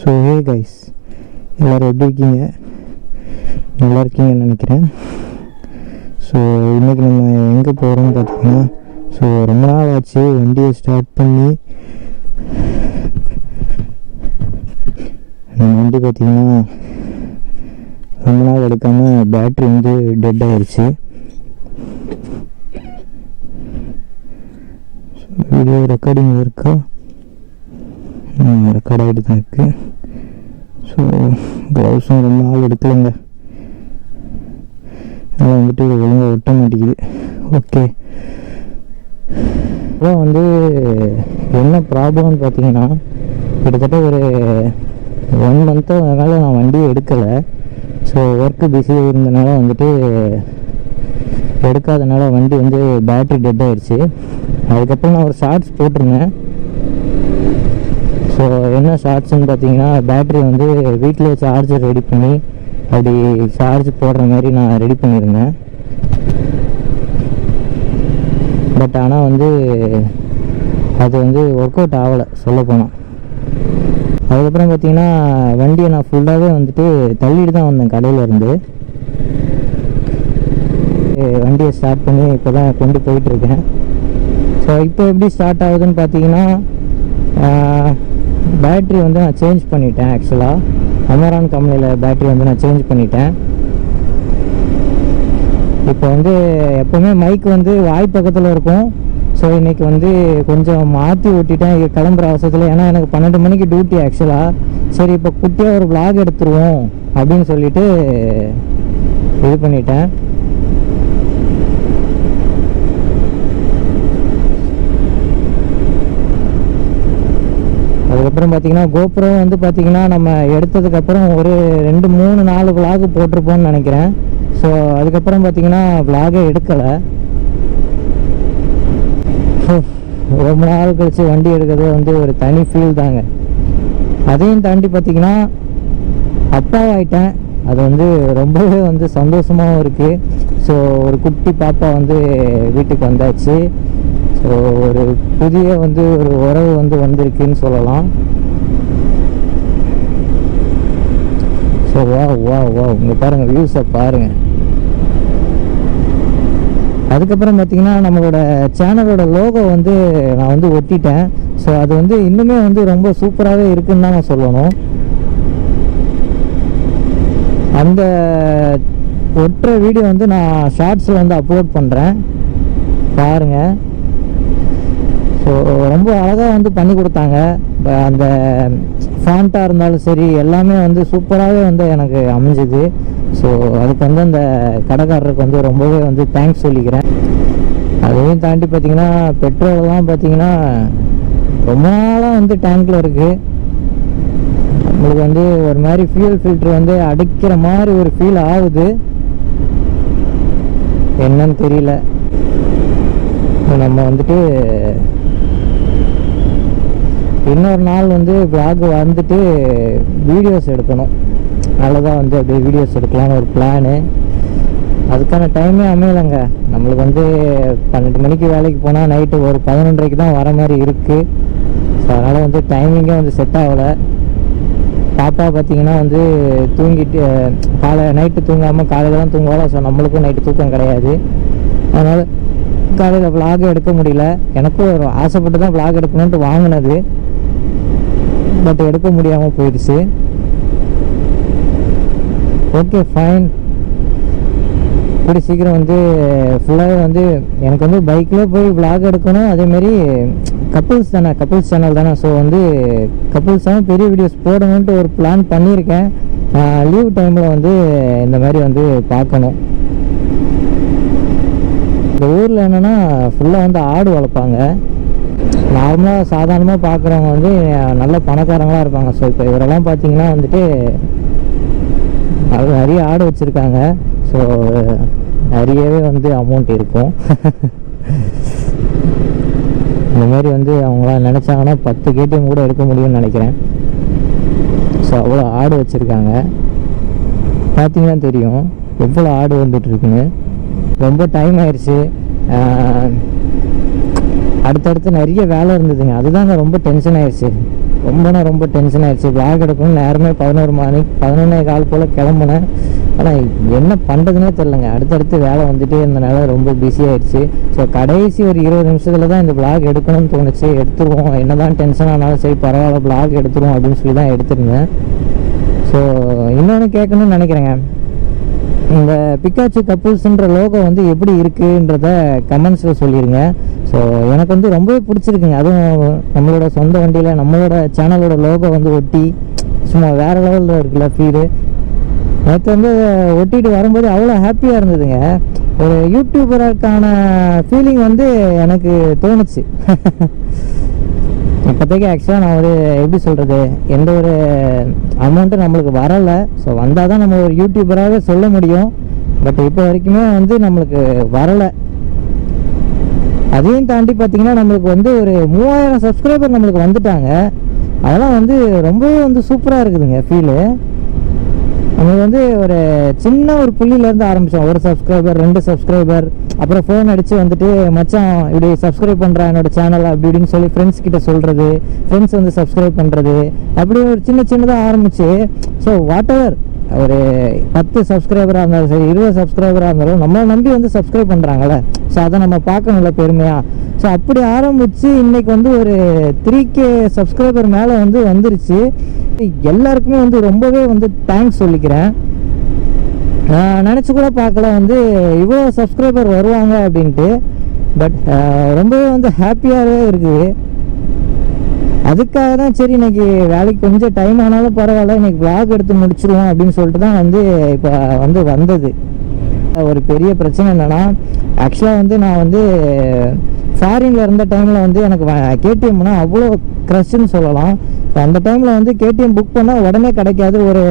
So hey guys, எல்லோரும் எப்படி இருக்கீங்க? நல்லா இருக்கீங்கன்னு நினைக்கிறேன். ஸோ இன்றைக்கி நம்ம எங்கே போகிறோம்னு பார்த்தீங்கன்னா, ஸோ ரொம்ப நாள் ஆச்சு வண்டியை ஸ்டார்ட் பண்ணி. நம்ம வண்டி பார்த்திங்கன்னா ரொம்ப நாள் எடுக்காமல் பேட்ரி வந்து டெட் ஆகிடுச்சு. வீடியோ ரெக்கார்டிங் இருக்கா? ரெக்கார்ட் ஆகிட்டு தான் இருக்குது. ஸோ க்ளவுஸும் ரொம்ப நாள் எடுக்கலைங்க, அதனால் வந்துட்டு ஒழுங்காக ஒட்ட மாட்டேங்குது. ஓகே, அப்புறம் வந்து என்ன ப்ராப்ளம்னு பார்த்தீங்கன்னா, கிட்டத்தட்ட ஒரு 1 மந்த்து அதனால் நான் வண்டியை எடுக்கலை. ஸோ ஒர்க்கு பிஸியாக இருந்தனால வந்துட்டு எடுக்காதனால வண்டி வந்து பேட்ரி டெட் ஆகிடுச்சு. அதுக்கப்புறம் நான் ஒரு ஷார்ட்ஸ் போட்டிருந்தேன். ஸோ என்ன ஷார்ட்ஸ்ன்னு பார்த்தீங்கன்னா, பேட்ரி வந்து வீட்டிலே சார்ஜர் ரெடி பண்ணி அப்படி சார்ஜ் போடுற மாதிரி நான் ரெடி பண்ணியிருந்தேன். பட் ஆனால் வந்து அது வந்து ஒர்க் அவுட் ஆகலை சொல்லப்போனால். அதுக்கப்புறம் பார்த்தீங்கன்னா வண்டியை நான் ஃபுல்லாகவே வந்துட்டு தள்ளிட்டு தான் வந்தேன் கடையிலேருந்து. வண்டியை ஸ்டார்ட் பண்ணி இப்போ தான் கொண்டு போயிட்டுருக்கேன். ஸோ இப்போ எப்படி ஸ்டார்ட் ஆகுதுன்னு பார்த்தீங்கன்னா, பேட்ரி வந்து நான் சேஞ்ச் பண்ணிட்டேன். ஆக்சுவலாக அமரான் கம்பெனியில் பேட்ரி வந்து நான் சேஞ்ச் பண்ணிட்டேன். இப்போ வந்து எப்போவுமே மைக் வந்து வாய் பக்கத்தில் இருக்கும். ஸோ இன்றைக்கி வந்து கொஞ்சம் மாற்றி ஓட்டிட்டேன் கிளம்புற அவசரத்தில். ஏன்னா எனக்கு 12 மணிக்கு டியூட்டி ஆக்சுவலாக. சரி இப்போ குட்டியாக ஒரு vlog எடுத்துருவோம் அப்படின்னு சொல்லிட்டு இது பண்ணிட்டேன். அதுக்கப்புறம் பார்த்தீங்கன்னா கோப்ரோ வந்து பார்த்தீங்கன்னா நம்ம எடுத்ததுக்கப்புறம் ஒரு 2-3-4 vlog போட்டிருப்போம்னு நினைக்கிறேன். ஸோ அதுக்கப்புறம் பார்த்தீங்கன்னா vlog-ஏ எடுக்கலை. ரொம்ப நாள் கழிச்சு வண்டி எடுக்கிறது வந்து ஒரு தனி ஃபீல் தாங்க. அதையும் தாண்டி பார்த்தீங்கன்னா அப்பாவாயிட்டேன். அது வந்து ரொம்பவே வந்து சந்தோஷமாகவும் இருக்குது. ஸோ ஒரு குட்டி பாப்பா வந்து வீட்டுக்கு வந்தாச்சு. ஸோ ஒரு புதிய வந்து ஒரு உறவு வந்து வந்திருக்குன்னு சொல்லலாம். ஸோ வா வா வா இங்கே பாருங்கள், வியூஸை பாருங்கள். அதுக்கப்புறம் பார்த்தீங்கன்னா நம்மளோட சேனலோட லோகோ வந்து நான் வந்து ஒட்டிட்டேன். ஸோ அது வந்து இன்னுமே வந்து ரொம்ப சூப்பராகவே இருக்குன்னு தான் நான் சொல்லணும். அந்த ஒட்டுற வீடியோ வந்து நான் ஷார்ட்ஸில் வந்து அப்லோட் பண்ணுறேன், பாருங்கள். ஸோ ரொம்ப அழகாக வந்து பண்ணி கொடுத்தாங்க. அந்த ஃபாண்ட்டாக இருந்தாலும் சரி எல்லாமே வந்து சூப்பராகவே வந்து எனக்கு அமைஞ்சுது. ஸோ அதுக்கு வந்து அந்த கடைக்காரருக்கு வந்து ரொம்பவே வந்து தேங்க்ஸ் சொல்லிக்கிறேன். அதையும் தாண்டி பார்த்திங்கன்னா பெட்ரோலெலாம் பார்த்திங்கன்னா ரொம்ப நாளாக வந்து டேங்க்கில் இருக்குது. நம்மளுக்கு வந்து ஒரு மாதிரி ஃபியூல் ஃபில்ட்ரு வந்து அடிக்கிற மாதிரி ஒரு ஃபீல் ஆகுது. என்னன்னு தெரியல. நம்ம வந்துட்டு இன்னொரு நாள் வந்து vlog வந்துட்டு வீடியோஸ் எடுக்கணும். நல்லதாக வந்து அப்படியே வீடியோஸ் எடுக்கலான்னு ஒரு பிளானு. அதுக்கான டைமே அமையலைங்க. நம்மளுக்கு வந்து 12 மணிக்கு வேலைக்கு போனால் நைட்டு ஒரு 11:30க்கு தான் வர மாதிரி இருக்குது. ஸோ அதனால் வந்து டைமிங்கே வந்து செட் ஆகலை. பாப்பா பார்த்திங்கன்னா வந்து தூங்கிட்டு நைட்டு தூங்காமல் காலையில் தான் தூங்குவாளா. ஸோ நம்மளுக்கும் நைட்டு தூக்கம் கிடையாது. அதனால் காலையில் vlog எடுக்க முடியல. எனக்கும் ஒரு ஆசைப்பட்டு தான் vlog எடுக்கணுன்ட்டு வாங்கினது, பட் எடுக்க முடியாமல் போயிடுச்சு. Okay fine. இப்படி சீக்கிரம் வந்து ஃபுல்லாகவே வந்து எனக்கு வந்து பைக்கில் போய் vlog எடுக்கணும். அதேமாரி கப்புள்ஸ் தானே, கப்புள்ஸ் சேனல் தானே. ஸோ வந்து கப்புள்ஸாக பெரிய வீடியோஸ் போடணுன்ட்டு ஒரு பிளான் பண்ணியிருக்கேன். லீவ் டைமில் வந்து இந்த மாதிரி வந்து பார்க்கணும். இந்த ஊரில் என்னென்னா ஃபுல்லாக வந்து ஆடு வளர்ப்பாங்க. நார்மலாக சாதாரணமாக பார்க்குறவங்க வந்து நல்ல பணக்காரங்களாக இருப்பாங்க. ஸோ இப்போ இவரெல்லாம் பார்த்தீங்கன்னா வந்துட்டு அது நிறைய ஆடு வச்சுருக்காங்க. ஸோ நிறையவே வந்து அமௌண்ட் இருக்கும். இந்த மாதிரி வந்து அவங்களாம் நினச்சாங்கன்னா 10 KTM கூட எடுக்க முடியும்னு நினைக்கிறேன். ஸோ அவ்வளோ ஆடு வச்சுருக்காங்க. பார்த்தீங்கன்னா தெரியும் எவ்வளோ ஆடு வந்துட்டுருக்குன்னு. ரொம்ப டைம் ஆயிடுச்சு. அடுத்தடுத்து நிறைய வேலை இருந்ததுங்க. அதுதாங்க ரொம்ப டென்ஷன் ஆயிடுச்சு. ரொம்ப டென்ஷன் ஆயிடுச்சு. vlog எடுக்கணும் நேரமே 11 மணி 11:15 போல் கிளம்புனேன். ஆனால் என்ன பண்ணுறதுனே தெரிலங்க. அடுத்தடுத்து வேலை வந்துட்டே இருந்தனால ரொம்ப பிஸி ஆயிடுச்சு. ஸோ கடைசி ஒரு 20 நிமிஷத்தில் தான் இந்த vlog எடுக்கணும்னு தோணுச்சு. எடுத்துருவோம், என்ன தான் டென்ஷன் ஆனாலும் சரி பரவாயில்ல vlog எடுத்துருவோம் அப்படின்னு சொல்லி தான் எடுத்திருந்தேன். ஸோ இன்னொன்று கேட்கணும்னு நினைக்கிறேங்க, இந்த பிக்காச்சு கப்புள்ஸ்ன்ற லோகோ வந்து எப்படி இருக்குன்றத கமெண்ட்ஸில் சொல்லிடுங்க. ஸோ எனக்கு வந்து ரொம்பவே பிடிச்சிருக்குங்க. அதுவும் நம்மளோட சொந்த வண்டியில் நம்மளோட சேனலோட லோகோ வந்து ஒட்டி சும்மா வேறு லெவலில் இருக்குல்ல ஃபீடு. நேற்று வந்து ஒட்டிட்டு வரும்போது அவ்வளோ ஹாப்பியாக இருந்ததுங்க. ஒரு யூடியூபருக்கான ஃபீலிங் வந்து எனக்கு தோணுச்சு. இப்போதைக்கு ஆக்சுவலாக நான் ஒரு எப்படி சொல்கிறது, எந்த ஒரு அமௌண்ட்டும் நம்மளுக்கு வரலை. ஸோ வந்தால் தான் நம்ம ஒரு யூடியூபராகவே சொல்ல முடியும். பட் இப்போ வரைக்குமே வந்து நம்மளுக்கு வரலை. அதையும் தாண்டி பார்த்தீங்கன்னா நம்மளுக்கு வந்து ஒரு 3000 சப்ஸ்கிரைபர் நம்மளுக்கு வந்துட்டாங்க. அதெல்லாம் வந்து ரொம்பவே வந்து சூப்பராக இருக்குதுங்க ஃபீலு. நம்மளுக்கு வந்து ஒரு சின்ன ஒரு புள்ளியிலேருந்து ஆரம்பித்தோம். 1 சப்ஸ்கிரைபர் 2 சப்ஸ்கிரைபர், அப்புறம் ஃபோன் அடித்து வந்துட்டு மச்சான் இப்படி சப்ஸ்கிரைப் பண்ணுறேன் என்னோடய சேனல் அப்படி இப்படின்னு சொல்லி ஃப்ரெண்ட்ஸ் கிட்ட சொல்கிறது, ஃப்ரெண்ட்ஸ் வந்து சப்ஸ்கிரைப் பண்ணுறது, அப்படி ஒரு சின்னதாக ஆரம்பிச்சு. ஸோ வாட் எவர் ஒரு 10 சப்ஸ்கிரைபராக இருந்தாலும் சரி 20 சப்ஸ்கிரைபராக இருந்தாலும் நம்மளை நம்பி வந்து சப்ஸ்கிரைப் பண்ணுறாங்கல்ல. ஸோ அதை நம்ம பார்க்கணும்ல பெருமையாக. ஸோ அப்படி ஆரம்பித்து இன்றைக்கி வந்து ஒரு 3K சப்ஸ்கிரைபர் மேலே வந்து வந்துருச்சு. எல்லாருக்குமே வந்து ரொம்பவே வந்து தேங்க்ஸ் சொல்லிக்கிறேன். நான் நினச்சி கூட பார்க்கல வந்து இவ்வளோ சப்ஸ்கிரைபர் வருவாங்க அப்படின்ட்டு. பட் ரொம்பவே வந்து ஹாப்பியாகவே இருக்குது. அதுக்காக தான் சரி இன்றைக்கி வேலைக்கு கொஞ்சம் டைம் ஆனாலும் பரவாயில்ல, இன்றைக்கி vlog எடுத்து முடிச்சிடுவோம் அப்படின்னு சொல்லிட்டு தான் வந்து இப்போ வந்து வந்தது. ஒரு பெரிய பிரச்சனை என்னென்னா, ஆக்சுவலாக வந்து நான் வந்து ஃபாரினில் இருந்த டைமில் வந்து எனக்கு கேடிஎம்னா அவ்வளோ க்ரஷ்ன்னு சொல்லலாம். அந்த டைமில் வந்து கேடிஎம் புக் பண்ணால் உடனே கிடைக்காது. ஒரு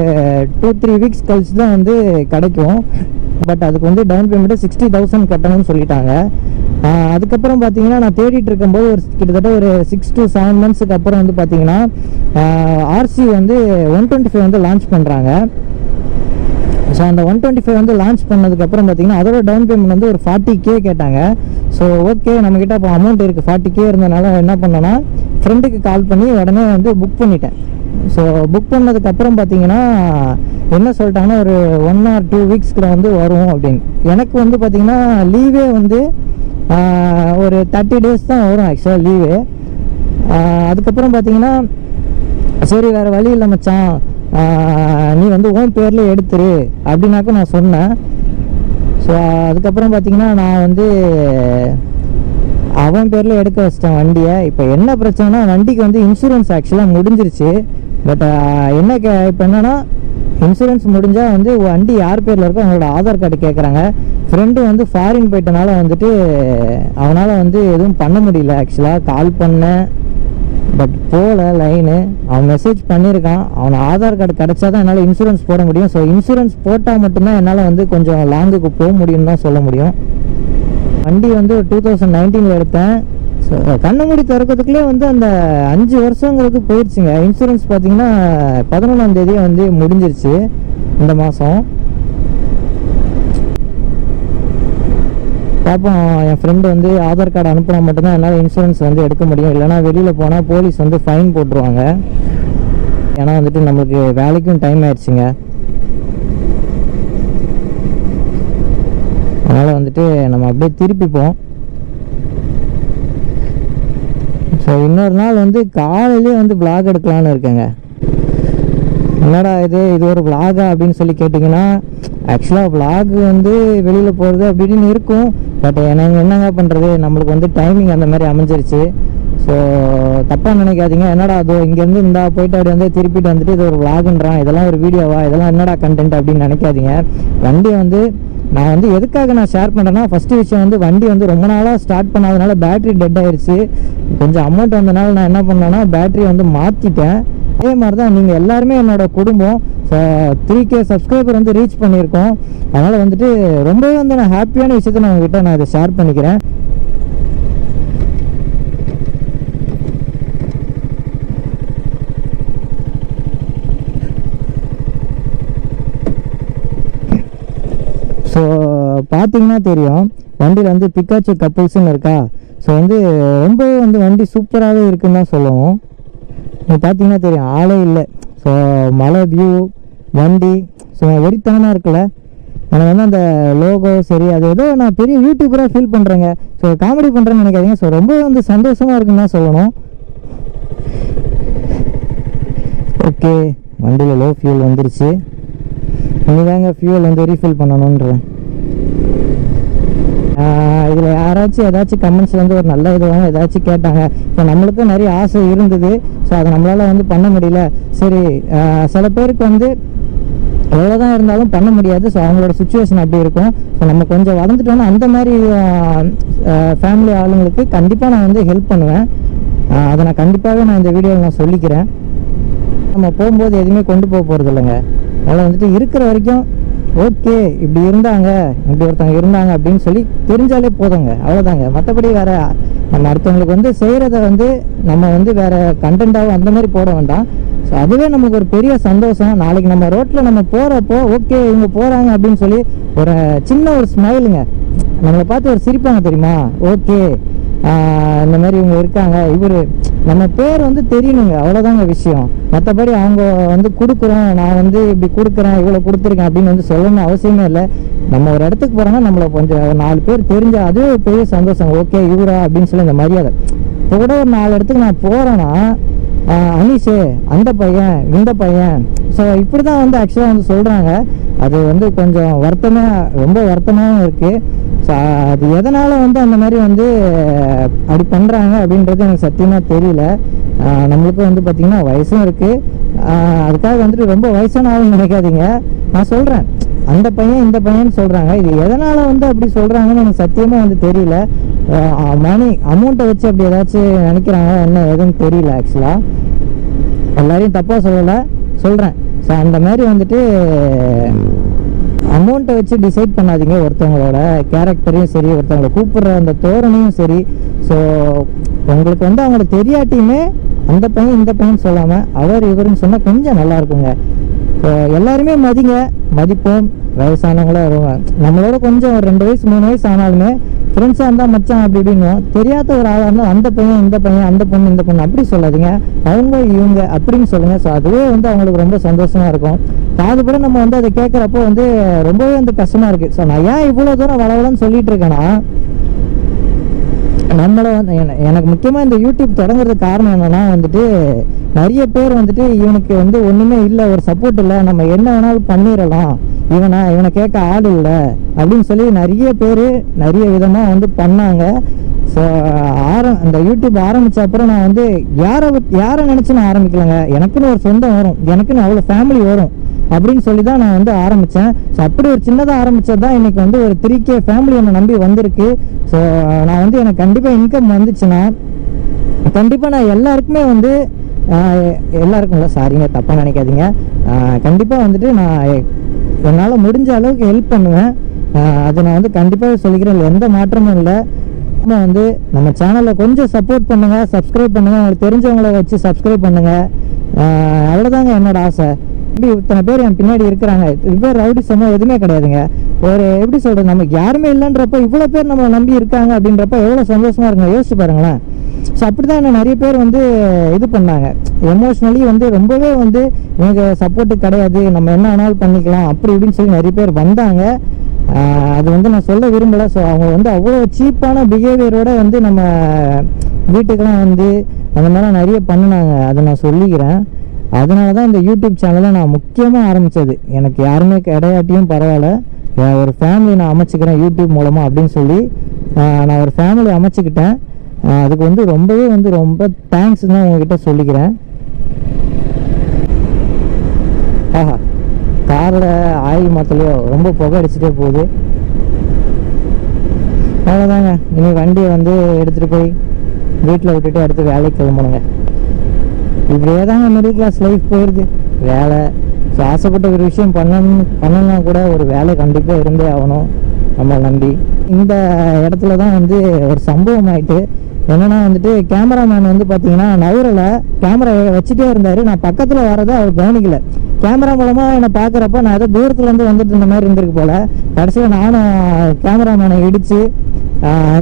2-3 வீக்ஸ் கழிச்சு தான் வந்து கிடைக்கும். பட் அதுக்கு வந்து டவுன் பேமெண்ட்டு 60,000 கட்டணும்னு சொல்லிட்டாங்க. அதுக்கப்புறம் பார்த்தீங்கன்னா நான் தேடிட்டு இருக்கும்போது ஒரு கிட்டத்தட்ட ஒரு 6 to 7 monthsக்கு அப்புறம் வந்து பார்த்தீங்கன்னா ஆர்சி வந்து 125 வந்து லான்ச் பண்ணுறாங்க. ஸோ அந்த 125 வந்து லான்ச் பண்ணதுக்கப்புறம் பார்த்தீங்கன்னா அதோட டவுன் பேமெண்ட் வந்து ஒரு 40K கேட்டாங்க. ஸோ ஓகே நம்மக்கிட்ட அப்போ அமௌண்ட் இருக்குது 40K இருந்தனால என்ன பண்ணேன்னா ஃப்ரெண்டுக்கு கால் பண்ணி உடனே வந்து புக் பண்ணிட்டேன். ஸோ புக் பண்ணதுக்கப்புறம் பார்த்தீங்கன்னா என்ன சொல்லிட்டாங்கன்னா ஒரு 1 or 2 வீக்ஸ்க்கு வந்து வரும் அப்படின்னு. எனக்கு வந்து பார்த்தீங்கன்னா லீவே வந்து ஒரு 30 days தான் வரும் ஆக்சுவலாக லீவு. அதுக்கப்புறம் பார்த்தீங்கன்னா சரி வேறு வழி இல்லை மச்சான், நீ வந்து உன் பேரில் எடுத்துரு அப்படின்னாக்கும் நான் சொன்னேன். ஸோ அதுக்கப்புறம் பார்த்தீங்கன்னா நான் வந்து அவன் பேரில் எடுக்க வச்சிட்டேன் வண்டியை. இப்போ என்ன பிரச்சனைனா வண்டிக்கு வந்து இன்சூரன்ஸ் ஆக்சுவலாக முடிஞ்சிருச்சு. பட் என்ன இப்போ என்னென்னா இன்சூரன்ஸ் முடிஞ்சால் வந்து வண்டி யார் பேரில் இருக்கோ அவங்களோட ஆதார் கார்டு கேட்குறாங்க. ஃப்ரெண்டு வந்து ஃபாரின் போயிட்டனால வந்துட்டு அவனால் வந்து எதுவும் பண்ண முடியல. ஆக்சுவலாக கால் பண்ணேன் பட் போகல லைனு. அவன் மெசேஜ் பண்ணியிருக்கான். அவனை ஆதார் கார்டு கிடச்சா தான் என்னால் இன்சூரன்ஸ் போட முடியும். ஸோ இன்சூரன்ஸ் போட்டால் மட்டும்தான் என்னால் வந்து கொஞ்சம் லாங்குக்கு போக முடியும்னு தான் சொல்ல முடியும். வண்டி வந்து 2019 எடுத்தேன். ஸோ கண்ணை மூடி திறக்கிறதுக்குள்ளே வந்து அந்த 5 வருஷங்கிறது போயிடுச்சுங்க. இன்சூரன்ஸ் பார்த்தீங்கன்னா 11ஆம் தேதியே வந்து முடிஞ்சிருச்சு இந்த மாதம். பார்ப்போம், என் ஃப்ரெண்டு வந்து ஆதார் கார்டு அனுப்பினா மட்டும்தான் என்னால் இன்சூரன்ஸ் வந்து எடுக்க முடியும். இல்லைனா வெளியில் போனால் போலீஸ் வந்து ஃபைன் போட்டுருவாங்க. ஏன்னா வந்துட்டு நம்மளுக்கு வேலைக்கும் டைம் ஆயிடுச்சுங்க. அதனால் வந்துட்டு நம்ம அப்படியே திருப்பிப்போம். ஸோ இன்னொரு நாள் வந்து காலையிலே வந்து vlog எடுக்கலான்னு இருக்கேங்க. என்னடா இது ஒரு vlog அப்படின்னு சொல்லி கேட்டிங்கன்னா ஆக்சுவலாக vlog வந்து வெளியில் போகிறது அப்படின்னு இருக்கும். பட் எனக்கு என்னங்க பண்ணுறது, நம்மளுக்கு வந்து டைமிங் அந்த மாதிரி அமைஞ்சிருச்சு. ஸோ தப்பாக நினைக்காதீங்க. என்னடா அதோ இங்கேருந்து இந்தா போயிட்டு அப்படி வந்து திருப்பிட்டு வந்துட்டு இது ஒரு vlogன்றான், இதெல்லாம் ஒரு வீடியோவா, இதெல்லாம் என்னடா கண்டென்ட் அப்படின்னு நினைக்காதீங்க. வண்டியை வந்து நான் வந்து எதுக்காக நான் ஷேர் பண்ணுறேன்னா, ஃபஸ்ட்டு விஷயம் வந்து வண்டி வந்து ரொம்ப நாளாக ஸ்டார்ட் பண்ணாதனால பேட்ரி டெட் ஆயிடுச்சு. கொஞ்சம் அமௌண்ட் வந்தனால நான் என்ன பண்ணேன்னா பேட்ரி வந்து மாற்றிட்டேன். அதே மாதிரி தான் நீங்கள் எல்லாருமே என்னோடய குடும்பம். ஸோ 3K சப்ஸ்கிரைபர் வந்து ரீச் பண்ணியிருக்கோம். அதனால் வந்துட்டு ரொம்பவே வந்து நான் ஹாப்பியான விஷயத்தை நான் உங்ககிட்ட நான் இதை ஷேர் பண்ணிக்கிறேன். ஸோ பார்த்தீங்கன்னா தெரியும் வண்டியில் வந்து பிக்காச்சு கப்புள்ஸ்ன்னு இருக்கா. ஸோ வந்து ரொம்பவே வந்து வண்டி சூப்பராகவே இருக்குன்னு தான் சொல்லுவோம். நீங்கள் பார்த்தீங்கன்னா தெரியும் ஆளே இல்லை. ஸோ மலை வியூ வண்டி ஸோ வெறித்தனமாக இருக்குல்ல. எனக்கு வந்து அந்த லோகோ சரி அது ஏதோ நான் பெரிய யூடியூபராக ஃபீல் பண்ணுறேங்க. ஸோ காமெடி பண்ணுறேன்னு நினைக்காதீங்க. ஸோ ரொம்ப வந்து சந்தோஷமாக இருக்குன்னு தான் சொல்லணும். ஓகே, வண்டியில் லோ ஃபியூல் வந்துருச்சு. இனிதாங்க ஃபியூல் வந்து ரீஃபில் பண்ணணுன்றேன். இதில் யாராச்சும் ஏதாச்சும் கமெண்ட்ஸில் வந்து ஒரு நல்ல இதுவாக ஏதாச்சும் கேட்டாங்க. இப்போ நம்மளுக்கும் நிறைய ஆசை இருந்தது. ஸோ அதை நம்மளால் வந்து பண்ண முடியல. சரி, சில பேருக்கு வந்து எவ்வளோதான் இருந்தாலும் பண்ண முடியாது. ஸோ அவங்களோட சுச்சுவேஷன் அப்படி இருக்கும். ஸோ நம்ம கொஞ்சம் வளர்ந்துட்டோன்னா அந்த மாதிரி ஃபேமிலி ஆளுங்களுக்கு கண்டிப்பாக நான் வந்து ஹெல்ப் பண்ணுவேன். அதை நான் கண்டிப்பாகவே நான் இந்த வீடியோவில் நான் சொல்லிக்கிறேன். நம்ம போகும்போது எதுவுமே கொண்டு போக போகிறது இல்லைங்க. அதனால் வந்துட்டு இருக்கிற வரைக்கும் ஓகே இப்படி இருந்தாங்க, இப்படி ஒருத்தவங்க இருந்தாங்க அப்படின்னு சொல்லி தெரிஞ்சாலே போதுங்க. அவ்வளோதாங்க. மற்றபடி வேறு நம்ம அடுத்தவங்களுக்கு வந்து செய்கிறத வந்து நம்ம வந்து வேறு கண்டென்ட்டாகவும் அந்த மாதிரி போட வேண்டாம். ஸோ அதுவே நமக்கு ஒரு பெரிய சந்தோஷம். நாளைக்கு நம்ம ரோட்டில் நம்ம போகிறப்போ ஓகே இவங்க போகிறாங்க அப்படின்னு சொல்லி ஒரு சின்ன ஒரு ஸ்மைலுங்க, நம்மளை பார்த்து ஒரு சிரிப்பாங்க தெரியுமா. ஓகே இந்த மாதிரி இவங்க இருக்காங்க, இவர் நம்ம பேர் வந்து தெரியணுங்க, அவ்வளோதாங்க விஷயம். மற்றபடி அவங்க வந்து கொடுக்குறோம், நான் வந்து இப்படி கொடுக்குறேன், இவ்வளோ கொடுத்துருக்கேன் அப்படின்னு வந்து சொல்லணும்னு அவசியமே இல்லை. நம்ம ஒரு இடத்துக்கு போகிறோன்னா நம்மளை கொஞ்சம் 4 பேர் தெரிஞ்சால் அதுவே ஒரு பெரிய சந்தோஷம். ஓகே இவரா அப்படின்னு சொல்லி இந்த மரியாதை. இப்போ கூட ஒரு 4 இடத்துக்கு நான் போகிறேன்னா அனீஷு அந்த பையன் இந்த பையன், ஸோ இப்படி தான் வந்து ஆக்சுவலாக வந்து சொல்கிறாங்க. அது வந்து கொஞ்சம் ரொம்ப வருத்தமாகவும் இருக்குது. ஸோ அது எதனால் வந்து அந்த மாதிரி வந்து அப்படி பண்ணுறாங்க அப்படின்றது எனக்கு சத்தியமாக தெரியல. நம்மளுக்கும் வந்து பார்த்திங்கன்னா வயசும் இருக்குது. அதுக்காக வந்துட்டு ரொம்ப வயசான ஆளுன்னு நினைக்காதீங்க. நான் சொல்கிறேன் அந்த பையன் இந்த பையன் சொல்கிறாங்க. இது எதனால் வந்து அப்படி சொல்கிறாங்கன்னு எனக்கு சத்தியமாக வந்து தெரியல. அமௌண்ட்டை வச்சு அப்படி ஏதாச்சும் நினைக்கிறாங்க என்ன எதுன்னு தெரியல. ஆக்சுவலாக எல்லாரையும் தப்பாக சொல்லலை, சொல்கிறேன். ஸோ அந்த மாதிரி வந்துட்டு அமௌண்ட்டை வச்சு டிசைட் பண்ணாதீங்க. ஒருத்தவங்களோட கேரக்டரையும் சரி, ஒருத்தவங்களை கூப்பிடுற அந்த தோரணையும் சரி. ஸோ உங்களுக்கு வந்து அவங்களுக்கு தெரியாட்டியுமே அந்த பையன் இந்த பையன் சொல்லாமல் அவர் இவருன்னு சொன்னால் கொஞ்சம் நல்லா இருக்குங்க. ஸோ எல்லாருமே மதிப்போம். வயசானவங்கள நம்மளோட கொஞ்சம் ஒரு 2 வயசு 3 வயசு ஆனாலுமே ஃப்ரெண்ட்ஸாக இருந்தால் மச்சான் அப்படி இப்படின்னு, தெரியாத ஒரு ஆளாக இருந்தால் அந்த பையன் இந்த பையன், அந்த பொண்ணு இந்த பொண்ணு அப்படி சொல்லாதீங்க, அவங்க இவங்க அப்படின்னு சொல்லுங்கள். ஸோ அதுவே வந்து அவங்களுக்கு ரொம்ப சந்தோஷமாக இருக்கும். காது கூட நம்ம வந்து அதை கேட்குறப்போ வந்து ரொம்பவே வந்து கஷ்டமாக இருக்குது. ஸோ நான் ஏன் இவ்வளோ தூரம் வளவலன்னு சொல்லிட்டு இருக்கேன்னா, நம்மளை வந்து எனக்கு முக்கியமாக இந்த யூடியூப் தொடங்குறதுக்கு காரணம் என்னென்னா வந்துட்டு நிறைய பேர் வந்துட்டு இவனுக்கு வந்து ஒன்றுமே இல்லை, ஒரு சப்போர்ட் இல்லை, நம்ம என்ன வேணாலும் பண்ணிடலாம், இவனை கேட்க ஆள் இல்லை அப்படின்னு சொல்லி நிறைய பேர் நிறைய விதமாக வந்து பண்ணாங்க. ஸோ அந்த யூடியூப் ஆரம்பித்த அப்புறம் நான் வந்து யாரை நினச்சி நான் ஆரம்பிக்கலைங்க. எனக்குன்னு ஒரு சொந்தம் வரும், எனக்குன்னு அவ்வளோ ஃபேமிலி வரும் அப்படின்னு சொல்லி தான் நான் வந்து ஆரம்பித்தேன். ஸோ அப்படி ஒரு சின்னதாக ஆரம்பித்தது தான் இன்றைக்கி வந்து ஒரு 3K ஃபேமிலி என்னை நம்பி வந்திருக்கு. ஸோ நான் வந்து எனக்கு கண்டிப்பாக இன்கம் வந்துச்சுன்னா கண்டிப்பாக நான் எல்லாருக்குமே வந்து எல்லாருக்கும் இல்லை, சாரிங்க தப்பாக நினைக்காதீங்க, கண்டிப்பாக வந்துட்டு நான் என்னால் முடிஞ்ச அளவுக்கு ஹெல்ப் பண்ணுவேன். அதை நான் வந்து கண்டிப்பாக சொல்லிக்கிறேன், இல்லை எந்த மாற்றமும் இல்லை. நம்ம வந்து நம்ம சேனலில் கொஞ்சம் சப்போர்ட் பண்ணுங்கள், சப்ஸ்கிரைப் பண்ணுங்கள், உங்களுக்கு தெரிஞ்சவங்கள வச்சு சப்ஸ்கிரைப் பண்ணுங்கள். அவ்வளோதாங்க என்னோட ஆசை. இப்படி இத்தனை பேர் என் பின்னாடி இருக்கிறாங்க. இப்போ ரவுடிசமோ எதுவுமே கிடையாதுங்க. ஒரு எப்படி சொல்கிறது, நமக்கு யாருமே இல்லைன்றப்போ இவ்வளோ பேர் நம்மளை நம்பி இருக்காங்க அப்படின்றப்ப எவ்வளோ சந்தோஷமாக இருக்குங்க, யோசிச்சு பாருங்களேன். ஸோ அப்படி தான் என்ன நிறைய பேர் வந்து இது பண்ணாங்க, எமோஷ்னலி வந்து ரொம்பவே வந்து எனக்கு சப்போர்ட்டு கிடையாது, நம்ம என்ன வேணாலும் பண்ணிக்கலாம் அப்படி இப்படின்னு சொல்லி நிறைய பேர் வந்தாங்க. அது வந்து நான் சொல்ல விரும்பலை. ஸோ அவங்க வந்து அவ்வளோ சீப்பான பிஹேவியரோடு வந்து நம்ம வீட்டுக்கெல்லாம் வந்து அந்த மாதிரிலாம் நிறைய பண்ணினாங்க. அதை நான் சொல்லிக்கிறேன். அதனால தான் இந்த யூடியூப் சேனலை நான் முக்கியமாக ஆரம்பித்தது. எனக்கு யாருமே கிடையாட்டியும் பரவாயில்ல, ஒரு ஃபேமிலி நான் அமைச்சிக்கிறேன் யூடியூப் மூலமாக அப்படின்னு சொல்லி நான் ஒரு ஃபேமிலி அமைச்சிக்கிட்டேன். அதுக்கு வந்து ரொம்பவே வந்து ரொம்ப தேங்க்ஸ் தான் உங்ககிட்ட சொல்லிக்கிறேன். ஆஹா, காரில் ஆயில் மாற்றலையோ ரொம்ப புகை அடிச்சுட்டே போகுது. அவ்வளோதாங்க, இனி வண்டியை வந்து எடுத்துகிட்டு போய் வீட்டில் விட்டுட்டு அடுத்து வேலைக்கு கிளம்பணுங்க. இப்படியே தாங்க மிடில் கிளாஸ் லைஃப் போயிடுது. வேலை, ஸோ ஆசைப்பட்ட ஒரு விஷயம் பண்ணணும்னா கூட ஒரு வேலை கண்டிப்பாக இருந்தே ஆகணும் நம்ம நம்பி. இந்த இடத்துல தான் வந்து ஒரு சம்பவம் ஆகிட்டு. என்னென்னா வந்துட்டு கேமராமேன் வந்து பார்த்தீங்கன்னா நவுரில் கேமரா வச்சுட்டே இருந்தார். நான் பக்கத்தில் வரதை அவர் கவனிக்கலை. கேமரா மூலமாக என்னை பார்க்குறப்ப நான் ஏதோ தூரத்துலேருந்து வந்துட்டு இருந்த மாதிரி இருந்திருக்கு போல். கடைசியில் நானும் கேமராமேனை இடித்து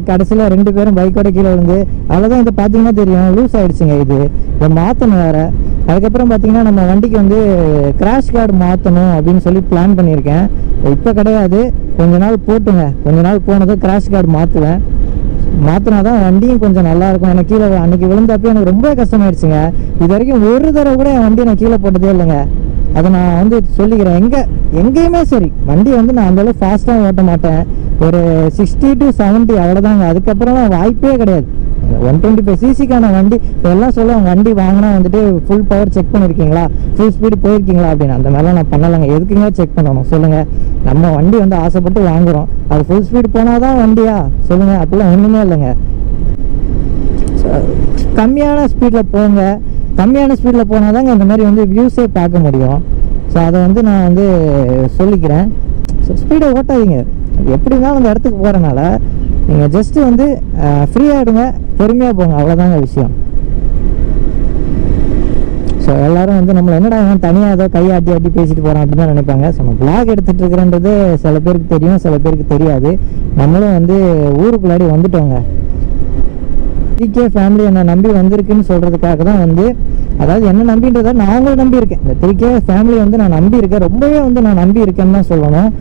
கடைசியில் 2 பேரும் பைக்கோட கீழே விழுந்து அவ்வளோதான். இது பார்த்தீங்கன்னா தெரியும், லூஸ் ஆகிடுச்சுங்க. இதை மாற்றணும் வேறு. அதுக்கப்புறம் பார்த்தீங்கன்னா நம்ம வண்டிக்கு வந்து கிராஷ் கார்டு மாற்றணும் அப்படின்னு சொல்லி பிளான் பண்ணியிருக்கேன். இப்போ கிடையாது, கொஞ்ச நாள் போட்டுங்க. கொஞ்ச நாள் போனதும் கிராஷ் கார்டு மாற்றினா தான் வண்டியும் கொஞ்சம் நல்லாயிருக்கும். எனக்கு கீழே அன்றைக்கி விழுந்தப்போ எனக்கு ரொம்ப கஷ்டமாயிடுச்சுங்க. இது வரைக்கும் ஒரு தடவை கூட என் வண்டியை நான் கீழே போட்டதே இல்லைங்க. அதை நான் வந்து சொல்லிக்கிறேன். எங்கேயுமே சரி, வண்டி வந்து நான் அந்தளவு ஃபாஸ்ட்டாக ஓட்ட மாட்டேன். ஒரு 60 to 70 அவ்வளோதாங்க. அதுக்கப்புறம் வாய்ப்பே கிடையாது. 125 சிசிக்கான வண்டி எல்லாம் சொல்லுவாங்க, வண்டி வாங்கினா வந்துட்டு ஃபுல் பவர் செக் பண்ணியிருக்கீங்களா, ஃபுல் ஸ்பீடு போயிருக்கீங்களா அப்படின்னு. அந்த மாதிரிலாம் நான் பண்ணலைங்க. எதுக்குங்க செக் பண்ணணும் சொல்லுங்கள்? நம்ம வண்டி வந்து ஆசைப்பட்டு வாங்குகிறோம், அது ஃபுல் ஸ்பீடு போனால் தான் வண்டியா சொல்லுங்கள்? அப்படிலாம் ஒன்றுமே இல்லைங்க. கம்மியான ஸ்பீடில் போங்க. கம்மியான ஸ்பீடில் போனால் தாங்க இந்த மாதிரி வந்து வியூஸே பார்க்க முடியும். ஸோ அதை வந்து நான் வந்து சொல்லிக்கிறேன். ஸோ ஸ்பீடை ஓட்டாதீங்க. எப்படின்னா அந்த இடத்துக்கு போகிறனால நீங்கள் ஜஸ்ட்டு வந்து ஃப்ரீயாக எடுங்க, பொறுமையாக போங்க, அவ்வளோதாங்க விஷயம். ஸோ எல்லோரும் வந்து நம்மளை என்னடா தனியாக ஏதோ கையை ஆட்டி பேசிட்டு போகிறோம் அப்படின்னு தான் நினைப்பாங்க. ஸோ நம்ம பிளாக் எடுத்துகிட்டு இருக்கிறன்றது சில பேருக்கு தெரியும், சில பேருக்கு தெரியாது. நம்மளும் வந்து ஊருக்குள்ளாடி வந்துட்டோங்க. 3K ஃபேமிலி என்னை நம்பி வந்திருக்குன்னு சொல்கிறதுக்காக தான் வந்து, அதாவது என்ன நம்பின்றதை நான் அவங்களும் நம்பி இருக்கேன். இந்த 3K ஃபேமிலி வந்து நான் நம்பி இருக்கேன், ரொம்பவே வந்து நான் நம்பி இருக்கேன்னு தான் சொல்லணும்.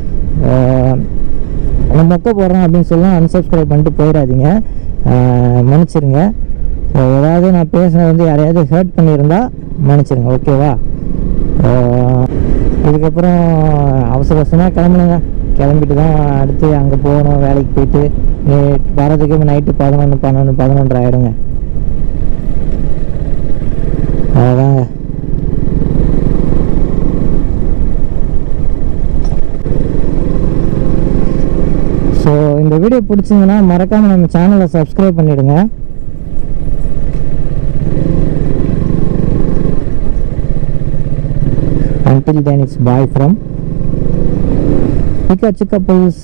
நான் மொக்க போடுறேன் அப்படின்னு சொல்லலாம், அன்சப்ஸ்கிரைப் பண்ணிட்டு போயிடாதீங்க, மன்னிச்சிருங்க. ஏதாவது நான் பேசினது வந்து யாரையாவது ஹர்ட் பண்ணியிருந்தா மன்னிச்சிருங்க, ஓகேவா? இதுக்கப்புறம் அவசர அவசரமாக கிளம்புனுங்க. கிளம்பிட்டு தான் அடுத்து அங்கே போகணும். வேலைக்கு போயிட்டு வரதுக்கு நைட்டு 11 ஆகிடுங்க. அதாங்க. ஸோ இந்த வீடியோ பிடிச்சிங்கன்னா மறக்காமல் நம்ம சேனலை சப்ஸ்கிரைப் பண்ணிவிடுங்க. Until then, it's bye from Pikachu Couples.